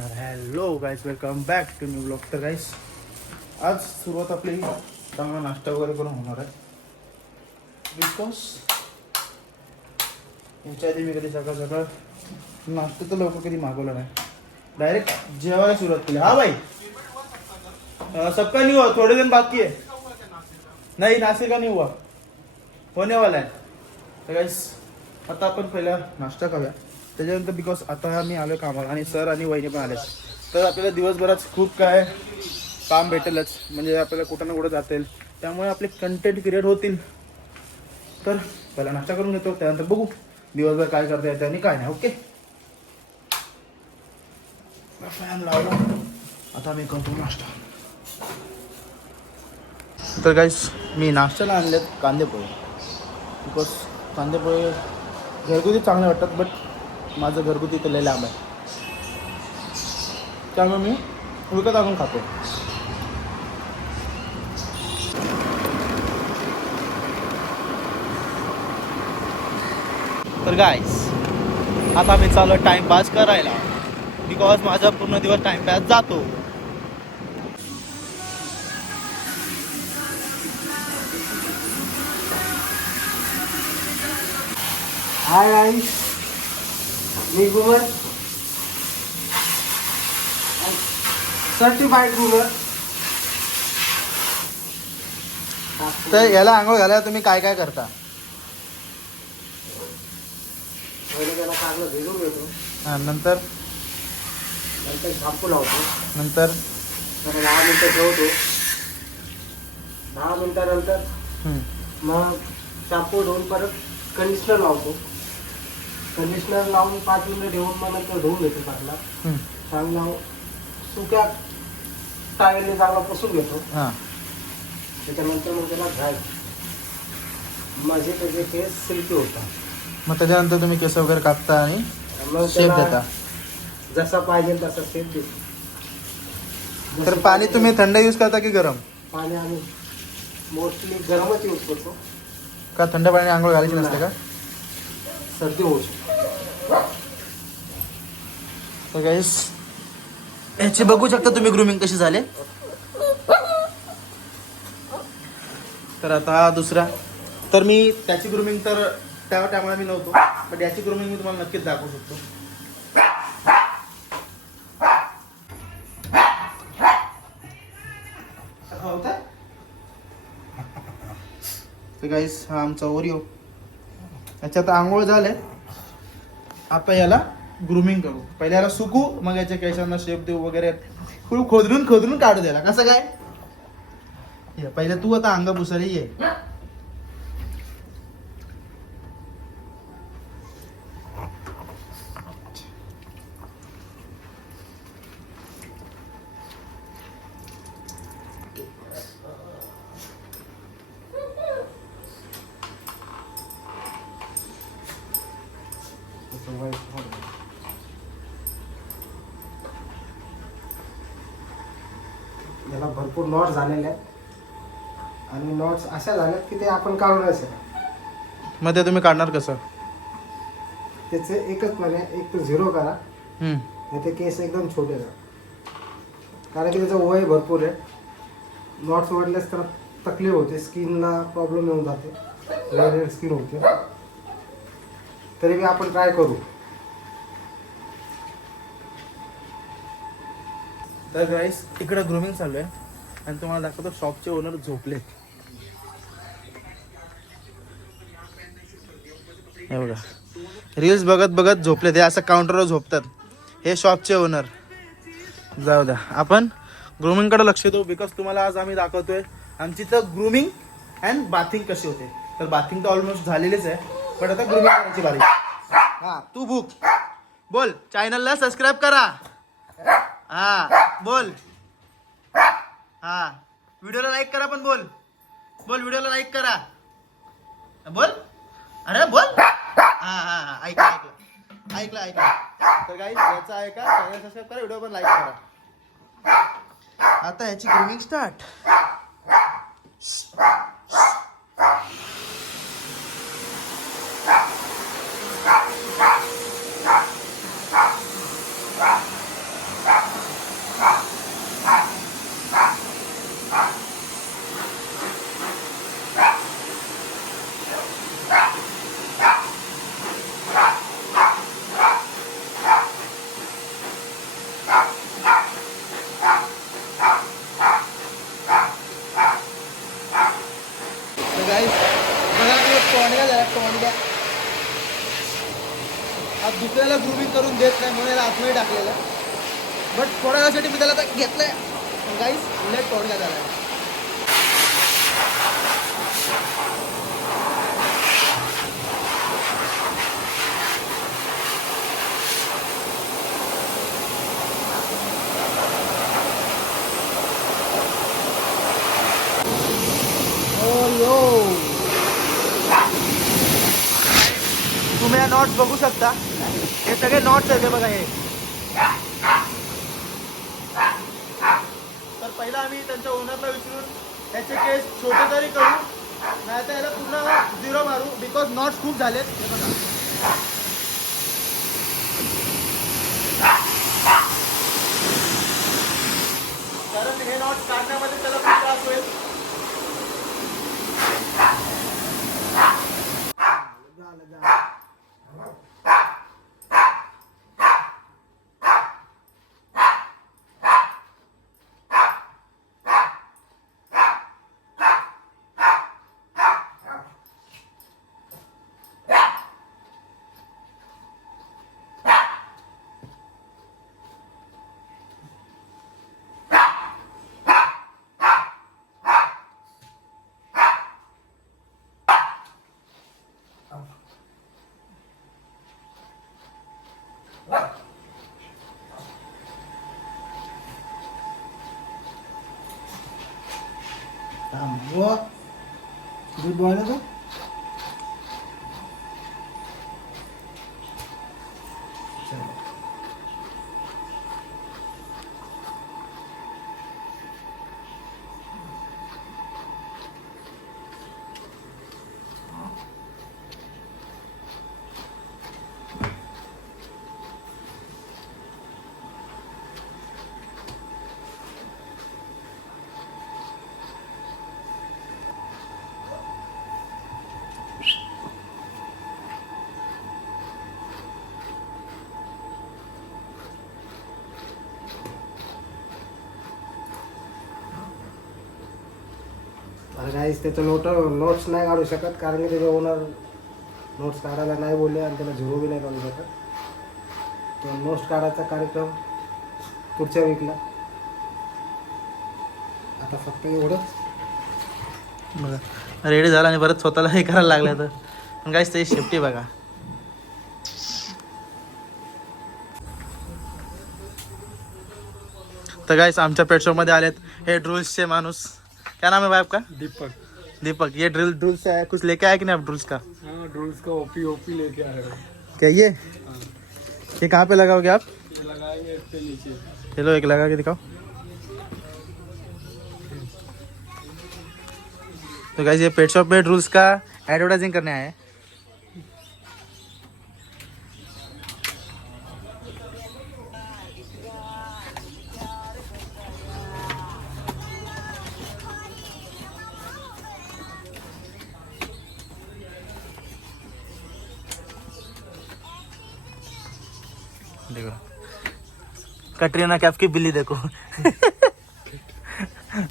तर hello guys, welcome back to new blog. तर guys आज सुरुवात आपली चांगला नाश्ता वगैरे करून होणार आहे. बिकॉज यांच्या आधी मी कधी सकाळ सकाळ नाश्ता तर लवकर कधी मागवला नाही, डायरेक्ट जेवायला सुरुवात केली. हा भाई, सबका नहीं हुआ, थोड़े दिन बाकी है. नहीं, नाश्ते का नहीं हुआ, होने वाला है. तर गाईज आता आपण पहिला नाश्ता खाऊया, त्याच्यानंतर बिकॉज आता मी आलो कामाला आणि सर आणि वहिनी पण आले, तर आपल्याला दिवसभरात खूप काय काम भेटेलच, म्हणजे आपल्याला कुठं ना कुठं जातील, त्यामुळे आपले कंटेंट क्रिएट होतील. तर पहिला नाश्ता करून घेतो, त्यानंतर बघू दिवसभर काय करता येतं आणि काय नाही. ओके, फॅन लावला, आता मी करतो नाश्ता. तर गाईस मी नाश्त्याला आणलेत कांदे पोहे, बिकॉज कांदे पोहे घरगुती चांगले वाटतात, बट माझं घरगुती तर लय लांब आहे, त्यामुळे मी विकत आणून खातो. तर गाईस आता मी चालू टाइमपास करायला, बिकॉज माझा पूर्ण दिवस टाइमपास जातो. हाय गाइस, मी घुमर, सर्टिफाइड घुमर. तर याला आंघोळ घालायला तुम्ही काय काय करता? पहिले त्याला चांगलं भिजून घेतो, हां, नंतर नंतर झापू लावतो, नंतर त्याला 10 मिनटं ठेवतो. 10 मिनटानंतर मग शाम्पू धुवून परत कंडिशनर लावतो. कंडिशनर लावून 5 मिनिटं ठेवून मग नंतर धुवून घेतो. चांगला चांगला सुक्या टावेलने चांगला पुसून घेतो. हां, त्याच्यानंतर मग त्याला घाल, माझे त्याचे केस सिल्की होतात. मग त्याच्यानंतर तुम्ही केस वगैरे कापता आणि मग शेप त्याला देता. जसा पाहिजे तसा शेप देतो. तर पाणी तुम्ही थंड यूज करता की गरम? पाणी आम्ही मोस्टली गरमच यूज करतो. का थंड पाणी आंघोळ घालायची नसते का? सर्दी होऊ शकते. तर गाईस याची बघू शकता तुम्ही ग्रूमिंग कशी झाले. तर आता हा दुसरा, तर मी त्याची ग्रूमिंग तर त्या टायमाला मी नव्हतो, बट याची ग्रूमिंग मी तुम्हाला नक्कीच दाखवू शकतो. तर गाईस हा आमचा ओरिओ, याच्यात आंघोळ झाले. आता याला ग्रूमिंग करू, पहिले याला सुकू, मग याच्या केसांना शेप देऊ वगैरे, खूप खोदरून काढू द्यायला. कसं काय, पहिले तू आता अंग पुसायला ये. याला भरपूर नॉट्स झालेले आहेत आणि नॉट्स अशा झाल्यात की ते आपण काढू नाही शकत. मग ते तुम्ही काढणार कसं? त्याचे एकच पर्याय, एक तर 0 करा, नाही ते केस एकदम छोटे करा, कारण की त्याचं वय भरपूर आहे. नॉट्स वाढल्यास तर तकलीफ होते, स्किनला प्रॉब्लेम येऊन जाते, रेड स्किन होते. तरी बी आपण ट्राय करू. तर गाईस इकडे ग्रूमिंग चालू आहे आणि तुम्हाला दाखवतो शॉपचे ओनर झोपले. हे बघा, रील्स बघत बघत झोपले ते, असं काउंटरवर झोपतात हे शॉपचे ओनर. जाऊ द्या, आपण ग्रूमिंगकडे लक्ष देऊ, बिकॉज तुम्हाला आज आम्ही दाखवतोय आमची तर ग्रूमिंग अँड बाथिंग कशी होते. तर बाथिंग तर ऑलमोस्ट झालेलीच आहे, पण आता ग्रूमिंग करायची बारी. हां, तू भूक बोल, चॅनलला सबस्क्राईब करा. हा बोल, हा व्हिडिओला लाईक करा, पण बोल बोल व्हिडिओला लाईक करा, बोल, अरे बोल. हा हा हा, ऐकलं. तर गाईस याचा ऐका, चॅनल सबस्क्राईब करा, व्हिडिओ पण लाईक करा. आता याची ग्रूमिंग स्टार्ट. आपल्याला ग्रुमिंग करून देत नाही म्हणून याला आतमध्ये टाकलेलं. बट थोड्या वेळासाठी मी त्याला आता घेतलंय. गाईस उलट तोडण्यात आलाय. तुम्ही या नॉट्स बघू शकता. हे सगळे नॉट्स आहेत हे बघा हे. तर पहिला आम्ही त्यांच्या ओनरला विचारून त्याचे केस छोटे तरी करू नाही तर याला पूर्ण 0 मारू बिकॉज नॉट्स खूप झालेत. हे बघा कारण हे नॉट्स काढण्यामध्ये त्याला खूप त्रास होईल. दूध बॉईल तो गाईस त्याचं नोट्स नाही काढू शकत कारण की त्याचे ओनर नोट्स काढायला नाही बोलले आणि त्याला झिरो बी नाही काढू शकत. तो नोट्स काढायचा कार्यक्रम पुढच्या वीकला. आता फक्त एवढंच बघा रेडी झाला आणि परत स्वतःला हे करायला लागलं तर पण काहीच त्याची शेफ्टी बघा. तर गाइस आमच्या पेट शॉप मध्ये आलेत हे ड्रिल्सचे माणूस. क्या नाम है भाई आपका? दीपक. दीपक. ये ड्रिल्स है कुछ लेके आया कि नहीं आप ड्रिल्स का? हाँ ड्रोन्स का ओपी लेके आए हैं. क्या ये कहाँ पे लगाओगे आप? ये लगाएंगे इसके नीचे. चलो एक लगा के दिखाओ. तो गाइस ये पेट शॉप में ड्रिल्स का एडवर्टाइजिंग करने आए हैं. देखो कटरीना कैफ की बिल्ली देखो.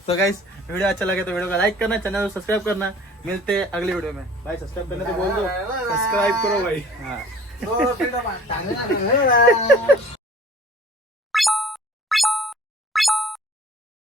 तो गाइस वीडियो अच्छा लगे तो वीडियो को लाइक करना, चैनल को सब्सक्राइब करना. मिलते हैं अगली वीडियो में. भाई सब्सक्राइब करने तो बोल दो. सब्सक्राइब करो भाई. हाँ.